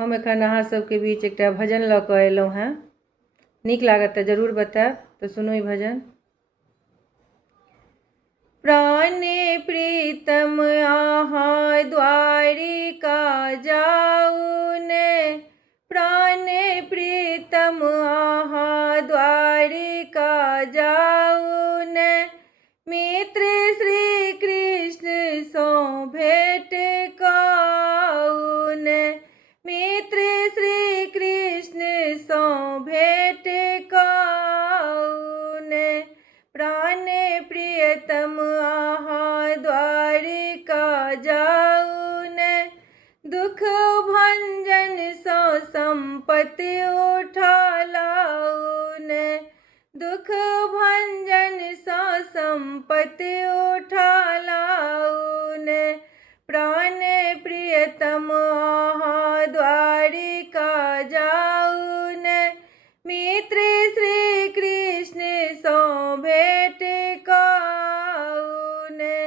हम एखन अहाँ सबके बीच एकटा भजन लऽ कऽ अयलहुँ हेँ। नीक लागत तऽ जरूर बतायब, तऽ सुनू ई भजन। प्राणे प्रीतम आहाँ द्वारिका जाऊ ने, प्राणे प्रीतम आहाँ द्वारिका जाऊ ने, मित्र श्री कृष्ण सो भेट काऊ ने, मित्र श्री कृष्ण सो भेट काऊ ने, प्राणे प्रियतम आहाँ द्वारिका जाऊ ने, दुख भंजन सो संपत्ति उठा लाऊ ने, दुख भंजन सो संपत्ति उठा लाऊ ने, प्राणे प्रियतम आहाँ द्वारिका जाऊ ने, मित्र श्री कृष्ण सो भेट काऊ ने,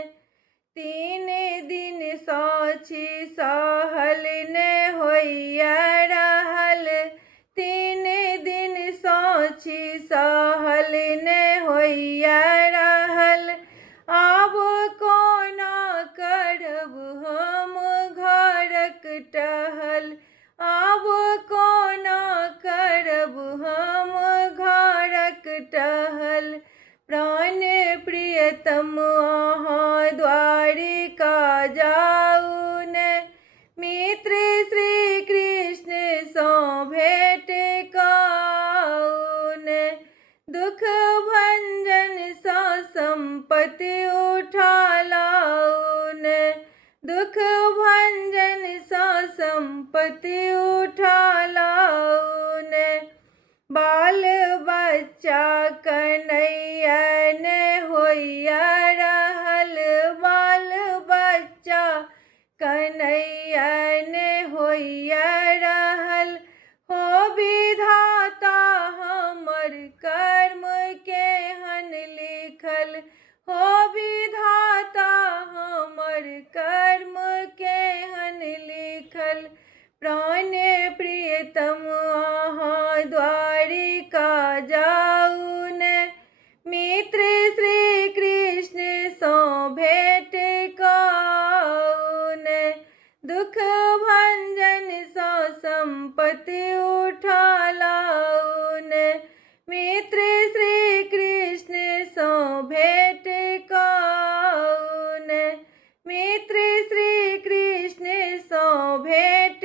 3 दिन साक्षी सहल ने होइया रहल, 3 दिन साक्षी सहल ने होइया रहल, आब कोना करब हम घरक टहल, आब कोना करब हम घरक टहल, प्राणे प्रियतम आहाँ द्वारिका जाऊ ने, मित्र श्री कृष्ण सो भेट काऊ ने, दुख भंजन सो संपत्ति उठा लाऊ ने, दुख भंजन सो संपत्ति उठा लाऊ ने, बाल बच्चा कन्हैया ने होइया रहल, बाल बच्चा कन्हैया ने होइया रहल, हो विधाता हमर कर्म केहन लिखल, हो विधाता हमर कर्म केहन लिखल, प्राणे प्रियतम आहाँ द्वारिका जाऊ ने, मित्र श्री कृष्ण सो भेट काऊ ने, दुख भंजन सो संपत्ति उठा लाऊ ने, मित्र श्री कृष्ण सो भेट काऊ ने, मित्र श्री कृष्ण सो भेट